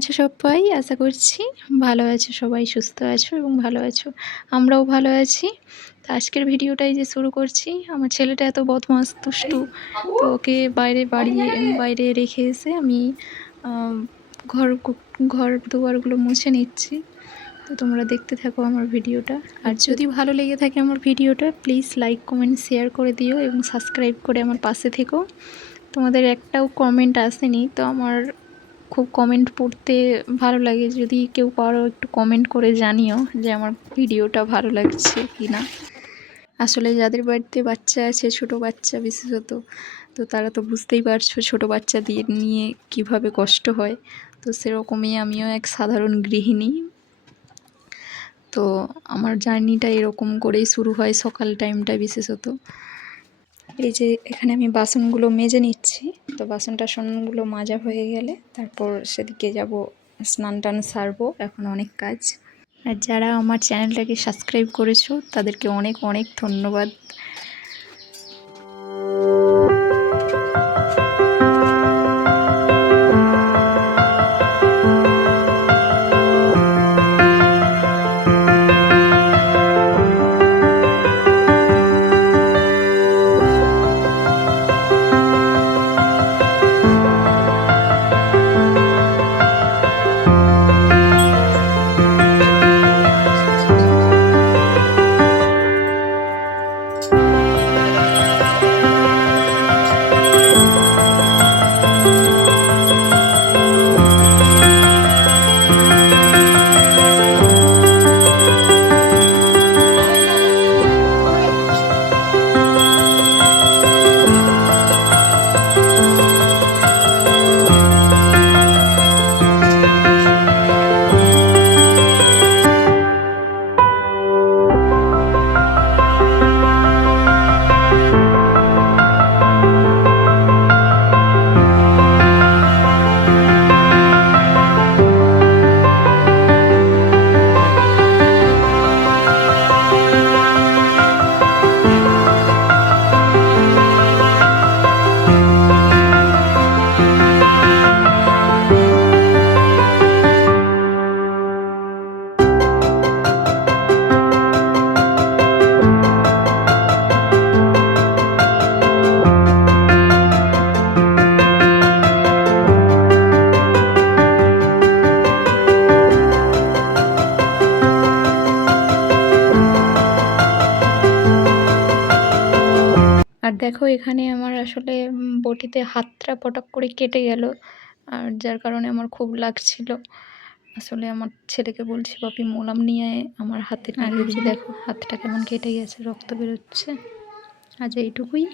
আছো সবাই? আশা করছি ভালো আছো সবাই, সুস্থ আছো এবং ভালো আছো। আমরাও ভালো আছি। তো আজকের ভিডিওটাই যে শুরু করছি, আমার ছেলেটা এত বদমাশ, দুষ্টু। তো ওকে বাইরে রেখে এসে আমি আম ঘর কু ঘর দুয়ারগুলো মুছে নিচ্ছি। তো তোমরা দেখতে থাকো আমার ভিডিওটা। আর যদি ভালো লেগে থাকে আমার ভিডিওটা, প্লিজ লাইক, কমেন্ট, শেয়ার করে দিও এবং সাবস্ক্রাইব করে আমার পাশে থেকো। তোমাদের একটাও কমেন্ট আসেনি, তো আমার খুব কমেন্ট পড়তে ভালো লাগে। যদি কেউ পারো একটু কমেন্ট করে জানিও যে আমার ভিডিওটা ভালো লাগছে কি না। আসলে যাদের বাড়িতে বাচ্চা আছে, ছোট বাচ্চা বিশেষত, তো তারা তো বুঝতেই পারছো ছোট বাচ্চা নিয়ে কিভাবে কষ্ট হয়। তো সেরকমই আমিও এক সাধারণ গৃহিণী। তো আমার জার্নিটা এরকম করেই শুরু হয় সকাল টাইমটা বিশেষত। এই যে এখানে আমি বাসনগুলো মেজে নিচ্ছি। তো বাসন টাসনগুলো মাজা হয়ে গেলে তারপর সেদিকে যাব, স্নান টান সারবো। এখন অনেক কাজ। আর যারা আমার চ্যানেলটাকে সাবস্ক্রাইব করেছো তাদেরকে অনেক অনেক ধন্যবাদ। আর দেখো এখানে আমার আসলে বটিতে হাতটা পটক করে কেটে গেল, আর যার কারণে আমার খুব লাগছিল। আসলে আমার ছেলেকে বলছি বাপি মলম নিয়ে আমার হাতে লাগিয়েছি, দেখো হাতটা কেমন কেটে গেছে, রক্ত বেরোচ্ছে। আজ এইটুকুই।